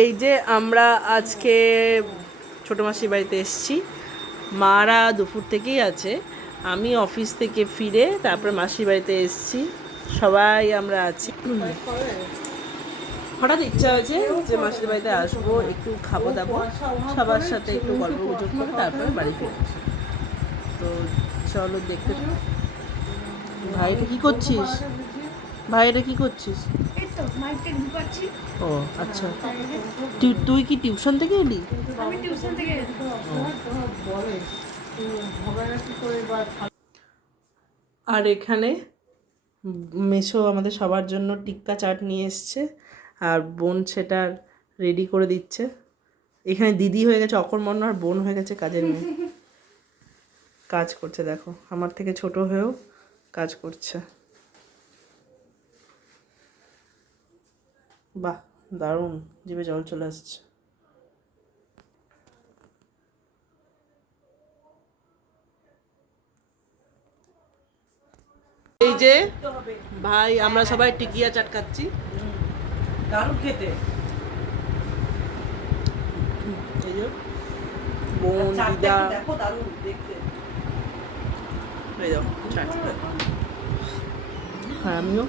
এই যে আমরা আজকে ছোটো মাসির বাড়িতে এসেছি। মারা দুপুর থেকেই আছে, আমি অফিস থেকে ফিরে তারপরে মাসির বাড়িতে এসেছি। সবাই আমরা আছি। হঠাৎ ইচ্ছা হয়েছে যে মাসির বাড়িতে আসবো, একটু খাবো দাবো, সবার সাথে একটু গল্প গুজব করে তারপরে বাড়ি ফিরবো। তো চলো দেখতে। ভাই এটা কি করছিস? ভাই এটা কি করছিস? ও আচ্ছা, তুই কি টিউশন থেকে এলি? আমি টিউশন থেকে আর এখানে মেসো আমাদের সবার জন্য টিক্কা চাট নিয়ে এসছে, আর বোন সেটা রেডি করে দিচ্ছে। এখানে দিদি হয়ে গেছে অকর্মণ্য, আর বোন হয়ে গেছে কাজের মেয়ে। কাজ করছে দেখো, আমার থেকে ছোট হয়েও কাজ করছে। বাহ, দারুণ, জিভে জল চলে আসছে। এই যে ভাই, আমরা সবাই টিকিয়া চাট খাচ্ছি, দারুণ খেতে। এই যে বোন দিদা, দেখো দারুণ দেখতে। এই দেখো চাট, হ্যাঁ আমিও।